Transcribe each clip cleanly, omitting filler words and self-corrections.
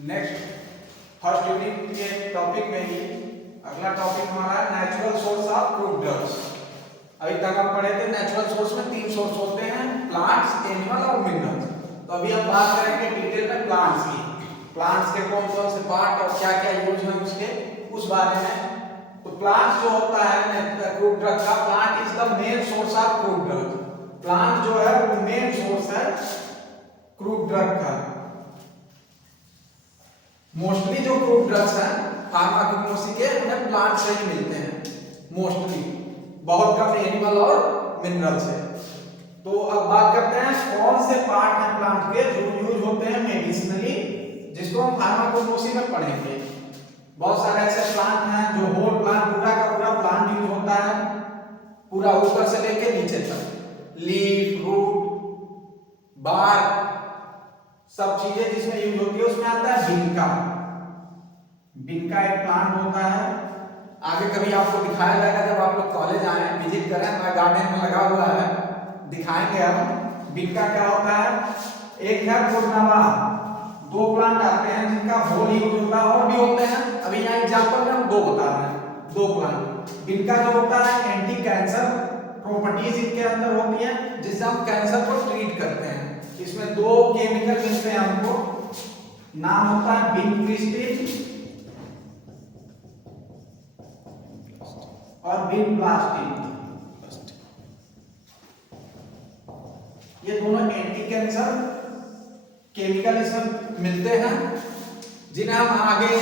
Next first unit के topic में ही अगला टॉपिक हमारा natural source of fruit drugs. अभी तक हम पढ़े थे नेचुरल सोर्स में तीन सोर्स होते हैं, प्लांट्स, एनिमल और मिनरल्स। तो अभी हम बात करेंगे डिटेल में प्लांट्स की, प्लांट्स के कौन कौन से पार्ट और क्या क्या यूज है उसके, उस बारे में। तो प्लांट जो होता है फ्रूट ड्रग का, plant is the main source of fruit drug. Plant जो है वो मेन सोर्स है फ्रूट ड्रग का। मोस्टली जो फ्रूट ड्रग्स हैं फार्माकोग्नोसी के उन्हें प्लांट से ही मिलते हैं मोस्टली, बहुत कम एनिमल और मिनरल से। तो अब बात करते हैं कौन से पार्ट हैं प्लांट के जो यूज होते हैं मेडिसिनली, जिसको हम फार्माकोग्नोसी में पढ़ेंगे। बहुत सारे ऐसे प्लांट हैं जो होल प्लांट, पूरा का पूरा प्लांट यूज होता है, पूरा ऊपर से लेके नीचे तक, लीफ, रूट, बार्क, सब चीजें जिसमें यूज होती है। उसमें आता है बिनका। बिनका एक प्लांट होता है, आगे कभी आपको दिखाया जाएगा जब आप लोग कॉलेज आए, विजिट करें, हमारे गार्डन में लगा हुआ है, दिखाएंगे हम बिनका क्या होता है। एक है पुरनवा, दो प्लांट आते हैं जिनका होल यूज होता है, और भी होते हैं, अभी यहाँ एग्जांपल में हम दो बता रहे हैं, दो प्लांट। बिनका जो होता है एंटी कैंसर प्रॉपर्टीज इनके अंदर होती है, जिससे हम कैंसर को ट्रीट करते हैं। इसमें दो केमिकल मिलते हैं हमको, नाम होता है विनक्रिस्टिन और विनब्लास्टिन। ये दोनों एंटी कैंसर केमिकल इसमें मिलते हैं, जिन्हें हम आगे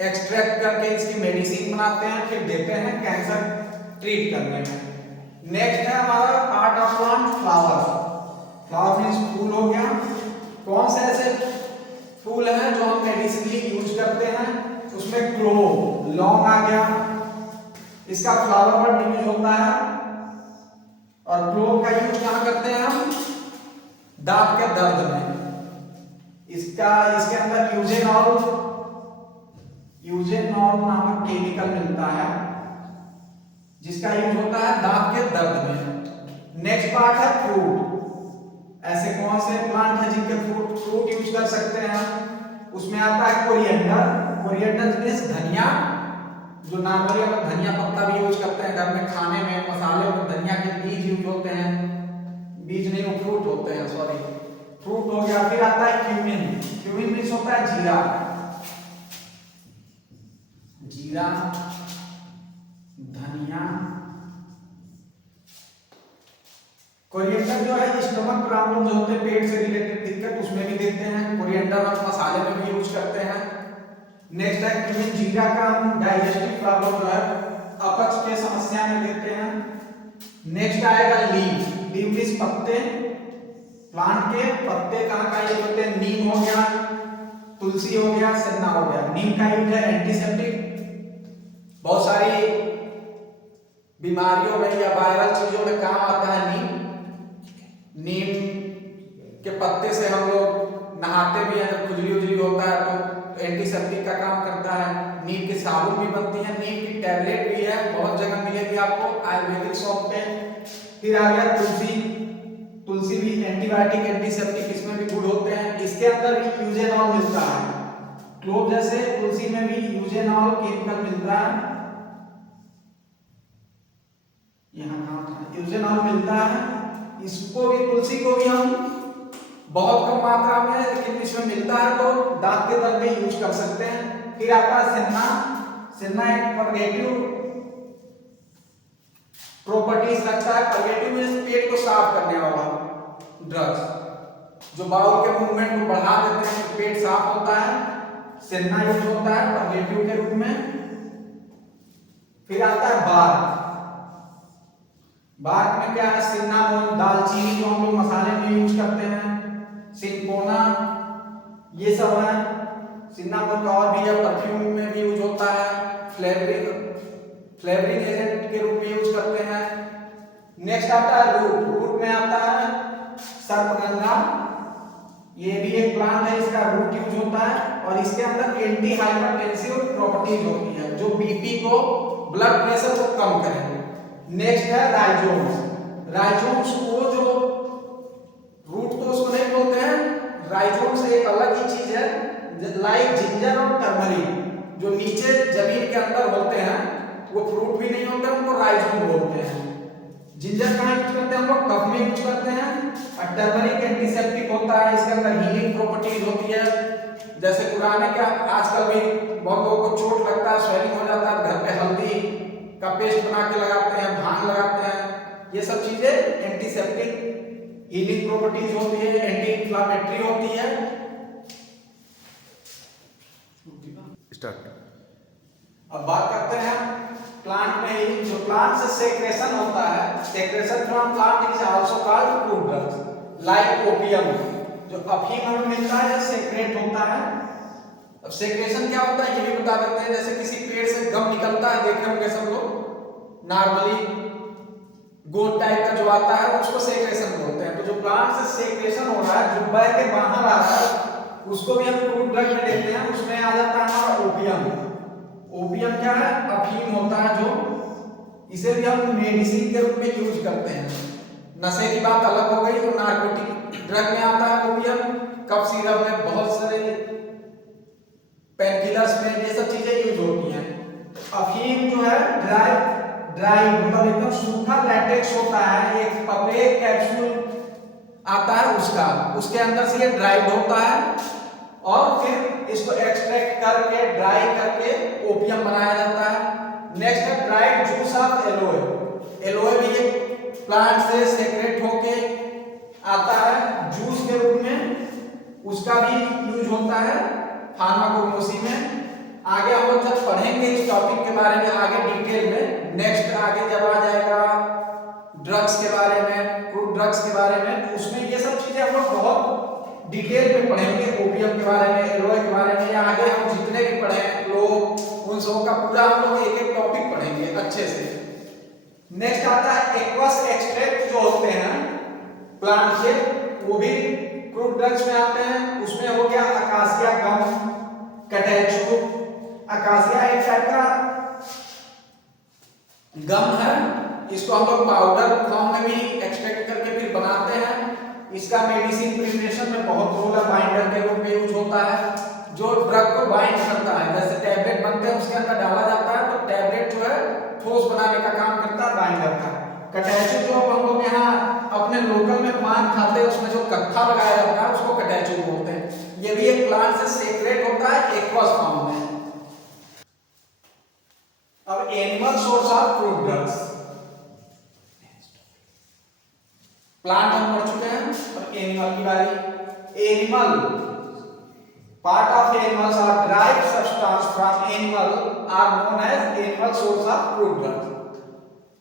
एक्सट्रैक्ट करके इसकी मेडिसिन बनाते हैं, फिर देते हैं कैंसर ट्रीट करने में। नेक्स्ट है हमारा part of plant flower. Flower means फूल हो गया। कौन से ऐसे फूल हैं जो हम मेडिसिनली यूज करते हैं, उसमें क्लोव, लौंग आ गया, इसका फ्लावर बड यूज होता है। और क्लोव का यूज कहां करते हैं हम, दांत के दर्द में। इसके अंदर यूजेनॉल नामक केमिकल मिलता है, जिसका यूज होता है दांत के दर्द में। नेक्स्ट पार्ट है फ्रूट। ऐसे कौन से प्लांट हैं जिनके फ्रूट यूज कर सकते हैं, उसमें आता है कोरिएंडर। कोरिएंडर मींस धनिया, जो नॉर्मली हम धनिया पत्ता भी यूज करते हैं घर में खाने में, मसाले में धनिया के बीज यूज होते हैं, बीज नहीं वो फ्रूट होते हैं, सॉरी, फ्रूट हो गया। फिर आता है क्यूमिन। क्यूमिन मींस होता है जीरा, जीरा, धनिया। कोरिएंडर जो है स्टमक प्रॉब्लम जो होते हैं, पेट से रिलेटेड दिक्कत, उसमें भी देते हैं। कोरिएंडर हम मसाले में भी यूज करते हैं। नेक्स्ट है क्यूमिन, जीरा का हम डाइजेस्टिव प्रॉब्लम जो है अपच के समस्या में देते हैं। नेक्स्ट आएगा लीफ। लीफ मींस पत्ते, प्लांट के पत्ते कहाँ का यूज होते हैं, नीम हो गया, तुलसी हो गया, सन्ना हो गया। नीम का यूज है एंटीसेप्टिक, बहुत सारी बीमारियों में या वायरल चीजों में काम आता है नीम। नीम के पत्ते से हम लोग नहाते भी हैं, जब खुजली उजली होता है तो एंटीसेप्टिक का काम करता है। नीम की साबुन भी बनती है, नीम की टैबलेट भी है, बहुत जगह मिलेगी आपको आयुर्वेदिक शॉप पे। फिर आ गया तुलसी। तुलसी भी एंटीबायोटिक, एंटीसेप्टिक, इसमें भी गुड होते हैं। इसके अंदर भी यूजेनॉल मिलता है, क्लोव जैसे तुलसी में भी यूजेनॉल केमिकल मिलता है, यहाँ यूजेनॉल मिलता है। इसको भी, तुलसी को भी हम बहुत कम मात्रा में, लेकिन इसमें मिलता है तो दांत के दर्द में यूज कर सकते हैं। फिर आता है सेन्ना। सेन्ना एक पर्गेटिव प्रॉपर्टीज रखता है। पर्गेटिव मींस पेट को साफ करने वाला ड्रग्स, जो बाउल के मूवमेंट को बढ़ा देते हैं तो पेट साफ होता है, सेन्ना यूज होता है पर्गेटिव के रूप में। फिर आता है बार्क। बार्क में क्या है, सिन्नामोन, दालचीनी जो हम लोग मसाले में यूज करते हैं, सिनकोना, ये सब है। सिन्नामोन का और भी है, परफ्यूम में भी यूज होता है, फ्लेवरिंग एजेंट के रूप में यूज करते हैं। नेक्स्ट आता है रूट। रूट में आता है सर्पगंगा, ये भी एक प्लांट है, इसका रूट यूज होता है, और इसके अंदर एंटी हाइपरटेंसिव प्रॉपर्टीज होती है, जो बीपी को, ब्लड प्रेशर को कम करेंगे। नेक्स्ट है राइजोम्स। राइजोम्स को, जो रूट तो उसको नहीं बोलते हैं, राइजोम्स एक अलग ही चीज है, लाइक जिंजर और टर्मरिक, जो नीचे जमीन के अंदर होते हैं वो फ्रूट भी नहीं होते, उनको राइजोम बोलते हैं। जिंजर कहाँ यूज करते हैं हम लोग? कफ में यूज करते हैं। और टर्मरिक एंटीसेप्टिक होता है, इसके अंदर हीलिंग प्रॉपर्टीज होती है। जैसे पुराने क्या आजकल भी बहुत लोगों को चोट लगता है, स्वेलिंग हो जाता है, घर पे हल्दी का पेस्ट बना के लगाते हैं, भांग लगाते हैं। ये सब चीजें एंटीसेप्टिक हीलिंग प्रॉपर्टीज होती है, एंटी इंफ्लेमेटरी होती है। स्टार्ट। अब बात करते हैं प्लांट में ही जो प्लांट से सेक्रेशन होता है, secretion from plant is also called fruit drugs like opium, जो अफीम हमें मिलता है या सेक्रेट होता है। अब सेक्रेशन क्या होता है ये भी बता देते हैं। जैसे किसी पेड़ से गम निकलता है, देखे होंगे सब लोग, नॉर्मली गोल टाइप का जो आता है उसको सेक्रेशन बोलते हैं। तो जो प्लांट से सेक्रेशन हो रहा है, जो बह के बाहर आ रहा है, उसको भी हम फ्रूट ड्रग में देखते हैं। उसमें आ जाता है हमारा ओपियम। ओपियम क्या है? अफीम होता है, जो इसे भी हम मेडिसिन के रूप में यूज करते हैं। नशे की बात अलग हो गई, तो नार्कोटिक ड्रग में आता है ओपियम। कफ सिरप में, बहुत सारे पेनकिलर्स में ये सब चीजें यूज होती हैं। अफीम जो है ड्राई मतलब एकदम सूखा लैटेक्स होता है, एक पपे कैप्सूल आता है उसका, उसके अंदर से ये ड्राइड होता है और फिर इसको एक्सट्रैक्ट करके ड्राई करके ओपियम बनाया जाता है। नेक्स्ट है dried juice of alloy. Alloy भी एक प्लांट से सेक्रेट होके आता है जूस के रूप में, उसका भी यूज होता है फार्माकोग्नोसी में। आगे हम लोग जब पढ़ेंगे इस टॉपिक के बारे में आगे डिटेल में, नेक्स्ट आगे जब आ जाएगा ड्रग्स के बारे में, फ्रूट ड्रग्स के बारे में, तो उसमें ये सब चीजें हम लोग बहुत डिटेल में पढ़ेंगे। ओपियम के बारे में, एलोए के बारे में, या आगे हम जितने भी पढ़े लोग उन सबों का पूरा हम लोग एक एक टॉपिक पढ़ेंगे अच्छे से। नेक्स्ट आता है एक्वस एक्सट्रैक्ट जो होते हैं प्लांट से, वो भी फ्रूट ड्रग्स में आते हैं। उसमें हो गया अकासिया गम, कटैचू। अकासिया एक टाइप का गम है, इसको हम लोग पाउडर फॉर्म में भी एक्सट्रैक्ट करके फिर बनाते हैं। इसका मेडिसिन प्रिपरेशन में बहुत रोल है, बाइंडर के रूप में यूज होता है, जो ड्रग को बाइंड करता है। जैसे टैबलेट बनते हैं उसके अंदर डाला जाता है, तो टैबलेट जो है ठोस बनाने का काम करता है बाइंडर का। कटैचू जो हम लोग यहाँ अपने लोकल में पान खाते हैं, उसमें जो कत्था लगाया जाता है उसको कटैचू बोलते हैं। ये भी एक प्लांट से सेक्रेट होता है एक्वस फॉर्म में। अब animal source of fruit drugs, plant हम पढ़ चुके हैं, अब एनिमल की बारी। Animal part of animals are drive substance from animal are known as animal source of fruit drugs.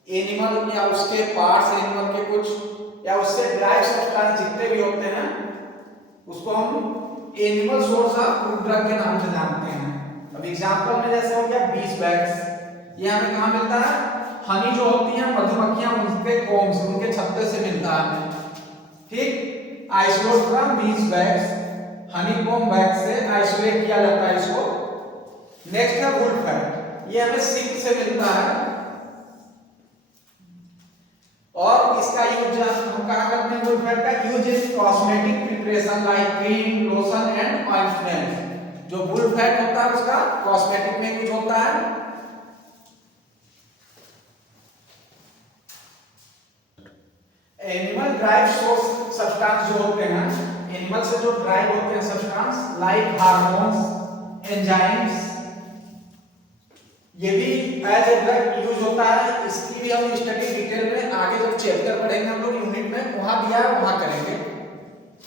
Animal या उसके पार्ट्स, एनिमल के कुछ या उससे ड्राइव सब्सटेंस जितने भी होते हैं उसको हम animal source of fruit drug के नाम से जानते हैं। अब एग्जांपल में जैसे हो गया बीस बैग्स, ये हमें कहाँ मिलता है? हनी जो होती है मधुमक्खियां, उनके कोम्ब से, उनके छत्ते से मिलता है। ठीक, आइसोलेट फ्रॉम बीस बैग्स, हनी कोम्ब बैग से आइसोलेट किया जाता है इसको। नेक्स्ट है वुड फैट, ये हमें सिल्क से मिलता है और इसका यूज हम कहाँ करते हैं? वुड फैट का use in cosmetic preparation like cream, lotion and ointment. जो वुड फैट होता है उसका कॉस्मेटिक में यूज होता है। एनिमल ड्राइव सोर्स सब्सटेंस जो होते हैं, एनिमल से जो ड्राइव होते हैं सब्सटेंस लाइक हार्मोन्स, एंजाइम्स, ये भी एज ए ड्रग यूज होता है। इसकी भी हम स्टडी डिटेल में आगे जब चैप्टर पढ़ेंगे हम लोग यूनिट में, वहां दिया है वहां करेंगे।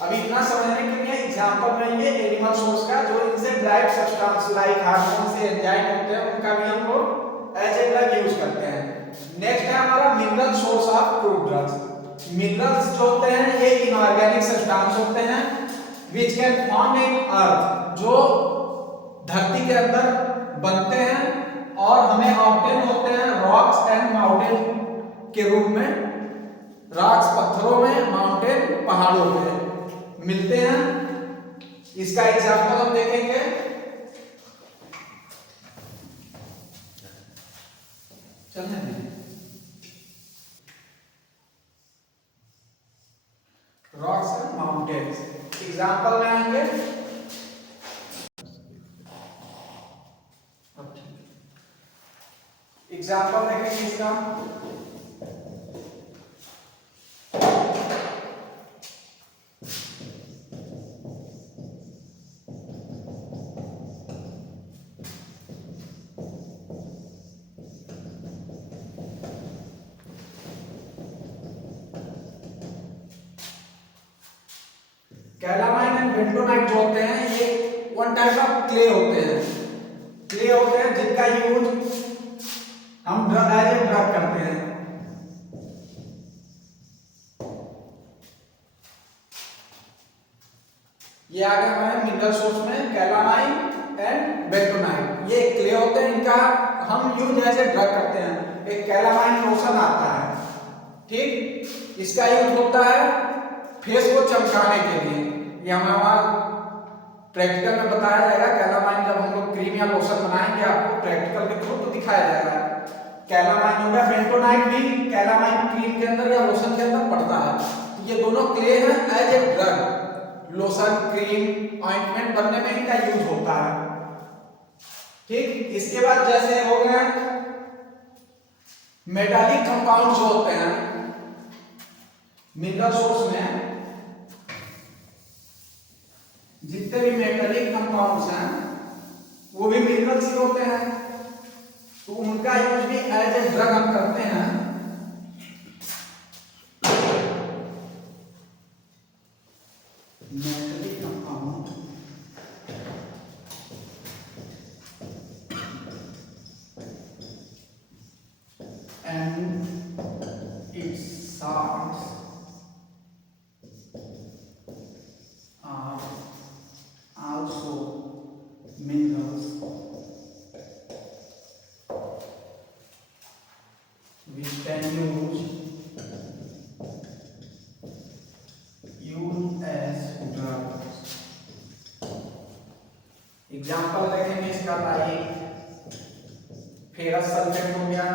अभी इतना समझने के लिए एग्जांपल में ये एनिमल सोर्स का जो इनसे ड्राइव सब्सटेंस लाइक हार्मोन्स से एंजाइम होते हैं उनका भी हम लोग एज ए ड्रग यूज करते हैं। नेक्स्ट है हमारा mineral source of fruit drugs. Minerals जो होते हैं ये इनऑर्गेनिक सब्सटेंस होते हैं व्हिच कैन फॉर्म इन अर्थ, जो धरती के अंदर बनते हैं और हमें ऑब्टेन होते हैं रॉक्स एंड माउंटेन के रूप में। रॉक्स पत्थरों में, माउंटेन पहाड़ों पे मिलते हैं। इसका एग्जांपल हम देखेंगे। चलें रॉक्स एंड माउंटेन्स एग्जांपल में आएंगे। एग्जाम्पल देखेंगे इसका। कैलामाइन एंड बेंटोनाइट जो होते हैं ये वन टाइप ऑफ क्ले होते हैं, जिनका यूज हम ड्रग एज ए ड्रग करते हैं। ये आ गया हमारे मिनरल सोर्स में कैलामाइन एंड बेंटोनाइट, ये क्ले होते हैं, इनका हम यूज एज ए ड्रग करते हैं। एक कैलामाइन लोशन आता है, ठीक, इसका यूज होता है फेस को चमकाने के लिए। ये हमारा प्रैक्टिकल में बताया जाएगा। कैलामाइन जब हम लोग क्रीम या लोशन बनाएंगे आपको प्रैक्टिकल के थ्रू तो दिखाया जाएगा। कैलामाइन हो गया, बेंटोनाइट भी कैलामाइन क्रीम के अंदर या लोशन के अंदर पड़ता है। तो ये दोनों क्ले हैं as a drug, lotion, cream, ointment बनने में इनका यूज होता है, ठीक। इसके बाद जैसे हो गए मेटालिक कंपाउंड जो होते हैं मिनरल सोर्स में, जितने भी मेटालिक कंपाउंड्स हैं वो भी मिनरल्स ही होते हैं, तो उनका यूज भी एज ए ड्रग हम करते हैं। Metallic compound and its salts are also minerals which can use as drugs। Example देखेंगे इसका, लाइक फेरस सल्फेट हो गया,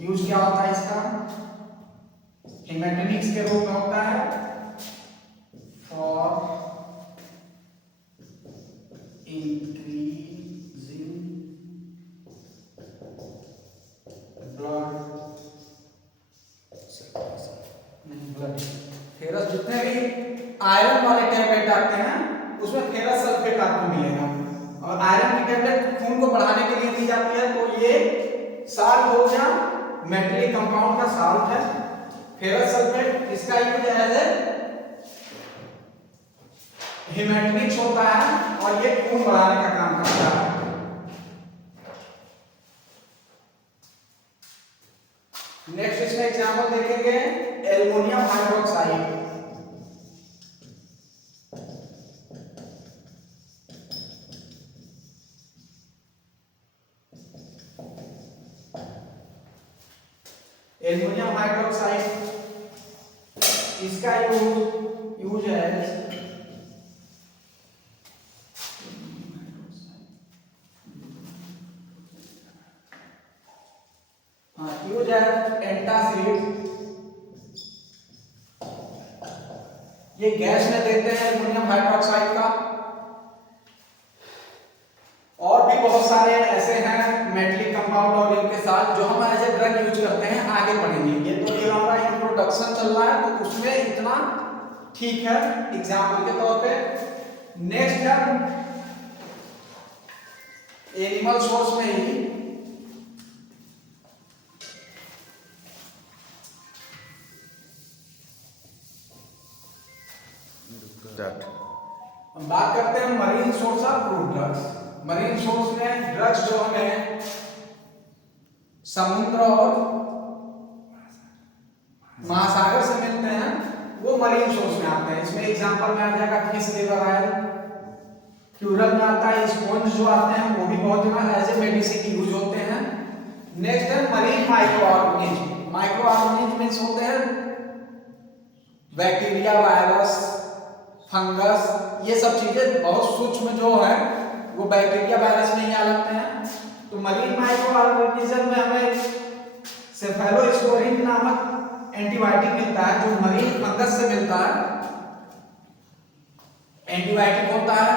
यूज क्या होता है इसका, हेमेटोनिक्स के रूप में होता है फॉर इंक्रीजिंग ब्लड, नहीं ब्लड, फेरस, जितने भी आयरन वाले टैबलेट आते हैं उसमें फेरस सल्फेट आपको मिलेगा, और आयरन की टैबलेट खून को बढ़ाने के लिए दी जाती है, तो ये साल्ट हो गया, मेटलिक कंपाउंड का साल्ट है फेरस सल्फेट। इसका यूज एज ए हेमेटोनिक्स होता है और ये खून बढ़ाने का काम करता है। नेक्स्ट इसमें एग्जांपल देखेंगे एल्युमिनियम हाइड्रोक्साइड। एल्युमिनियम हाइड्रोक्साइड, इसका यूज है यूज है एंटासिड। ये गैस में देते हैं एल्युमिनियम हाइड्रोक्साइड का, और भी बहुत सारे ऐसे हैं मेटलिक कंपाउंड और इनके साथ जो हम एज ए ड्रग यूज करते हैं, आगे पढ़ेंगे। ये तो ये हमारा इंट्रोडक्शन चल रहा है तो उसमें इतना ठीक है एग्जाम्पल के तौर पे। नेक्स्ट है एनिमल सोर्स में ही हम बात करते हैं marine source of crude drugs. Marine source में ड्रग्स जो हमें समुद्र और महासागर से मिलते हैं वो मरीन सोर्स में आते हैं। इसमें एग्जांपल में आ जाएगा फिश लिवर ऑयल, क्यूरल में आता है स्पॉन्ज जो आते हैं वो भी बहुत जगह एज ए मेडिसिन यूज होते हैं। नेक्स्ट है marine micro organism. Micro organism means होते हैं बैक्टीरिया, वायरस, फंगस, ये सब चीजें बहुत सूक्ष्म जो है वो बैक्टीरिया वायरस में ही आ जाते हैं। तो मरीन माइक्रो ऑर्गेनिज्म में हमें सेफेलोस्पोरिन नामक एंटीबायोटिक मिलता है जो मरीन फंगस से मिलता है। एंटीबायोटिक होता है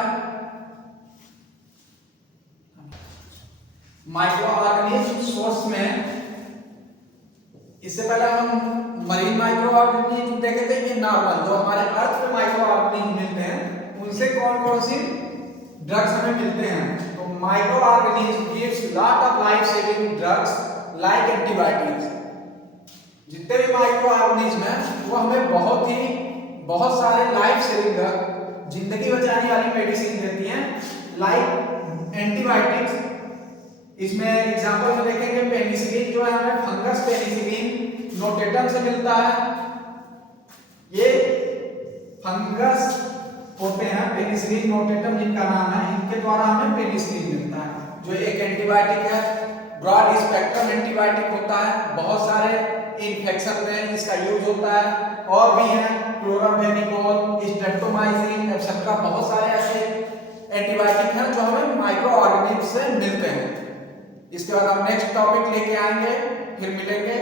माइक्रो ऑर्गेनिज्म सोर्स में इससे पहले हम मरीन माइक्रो ऑर्गेनिज्म देखे थे। ये नॉर्मल जो हमारे अर्थ पे माइक्रो ऑर्गेनिज्म मिलते हैं उनसे कौन कौन सी ड्रग्स हमें मिलते हैं। तो micro organism gives lot of life saving drugs like antibiotics. जितने भी माइक्रो ऑर्गेनिज्म हैं वो हमें बहुत सारे लाइफ सेविंग ड्रग, जिंदगी बचाने वाली मेडिसिन देती हैं, लाइक एंटीबायोटिक्स। इसमें एग्जांपल में देखेंगे पेनिसिलिन जो है हमें फंगस पेनिसिलिन नोटेटम से मिलता है। ये फंगस होते हैं पेनिसिलिन नोटेटम जिनका नाम है, इनके द्वारा हमें पेनिसिलिन मिलता है जो एक एंटीबायोटिक है, ब्रॉड स्पेक्ट्रम एंटीबायोटिक होता है। बहुत सारे इन्फेक्शन में इसका यूज होता है। और भी हैं क्लोराम्फेनिकोल, स्ट्रेप्टोमाइसिन, एक्सेट्रा बहुत सारे ऐसे एंटीबायोटिक हैं जो हमें माइक्रो ऑर्गेनिज्म से मिलते हैं। इसके बाद हम नेक्स्ट टॉपिक लेके आएंगे, फिर मिलेंगे।